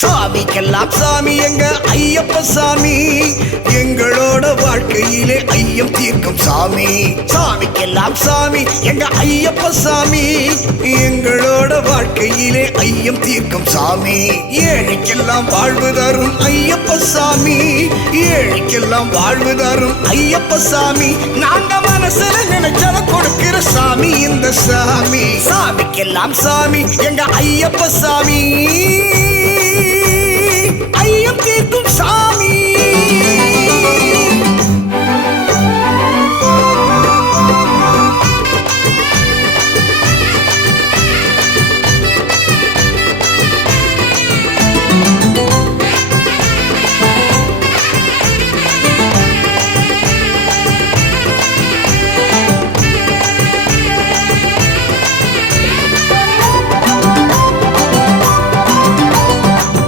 சாமிக்கெல்லாம் சாமி எங்க ஐயப்ப சாமி, எங்களோட வாழ்க்கையிலே ஐயம் தீர்க்கும் சாமி. சாமிக்கெல்லாம் சாமி எங்க ஐயப்ப சாமி, எங்களோட வாழ்க்கையிலே ஐயம் தீர்க்கும் சாமி. ஏழைக்கெல்லாம் வாழ்வு தரும் ஐயப்ப சாமி, ஏழைக்கெல்லாம் வாழ்வு தரும் ஐயப்ப சாமி. நாங்க மனசுல நினைச்சத கொடுக்கிற சாமி இந்த சாமி. சாமிக்கெல்லாம் சாமி எங்க ஐயப்ப சாமி.